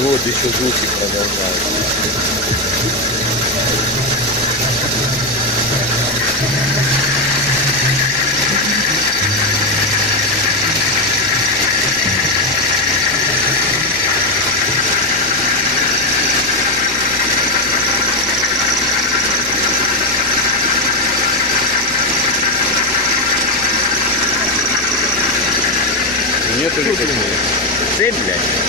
Вот еще звуки продолжаются. Нету никакого. Це, блядь.